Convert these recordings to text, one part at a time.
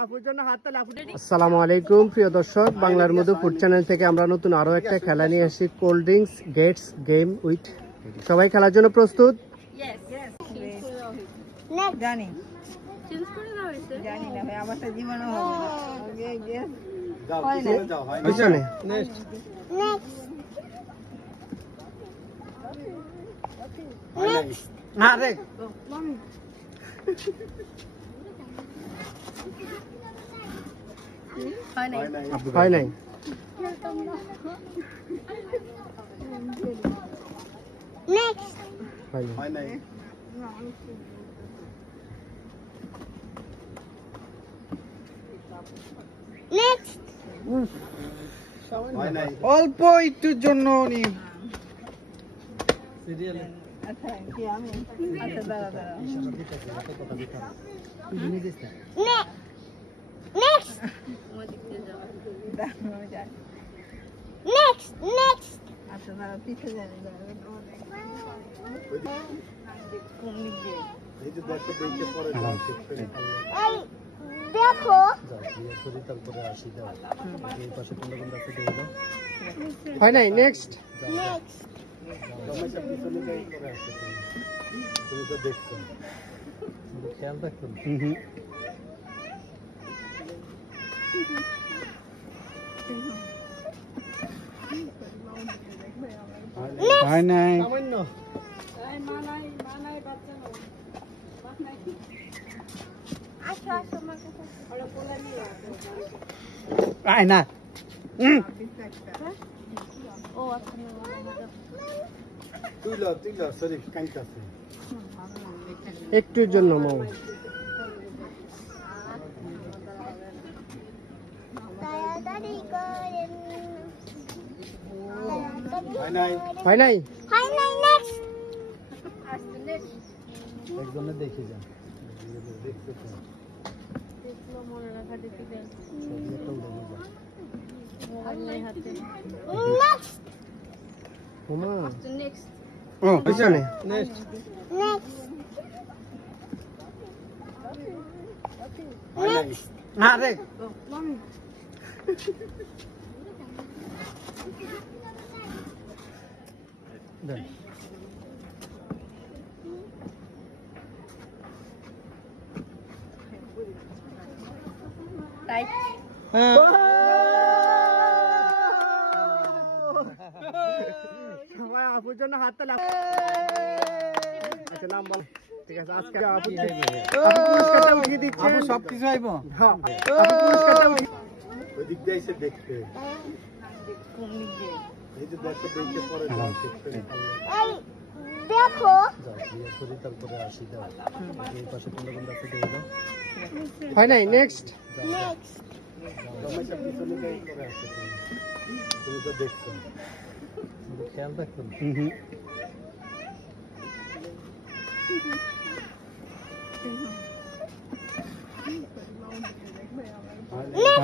আসসালামু আলাইকুম প্রিয় দর্শক, বাংলার মধু ফুড চ্যানেল থেকে আমরা নতুন আরো একটা খেলা নিয়ে আসি, cold drinks gets game with. সবাই খেলার জন্য প্রস্তুত? জানি না ভাই, আমার জীবনও হয় নাই। অল্প একটুর জন্য দেখো হয় নাই। নেক্সট খেয়াল রাখুন। হয় নাই। আয় না। একটুর জন্য মৌ। হয় নাই। একজনে দেখি যান, আপুর জন্য হাত তালি। আচ্ছা নাম বল। ঠিক আছে, আজকে আপু সবকিছু আইব। দেখতে দেখো হয় নাই। নেক্সট খেয়াল রাখুন।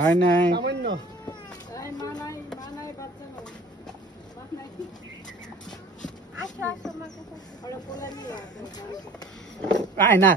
হয় নাই। আয় না।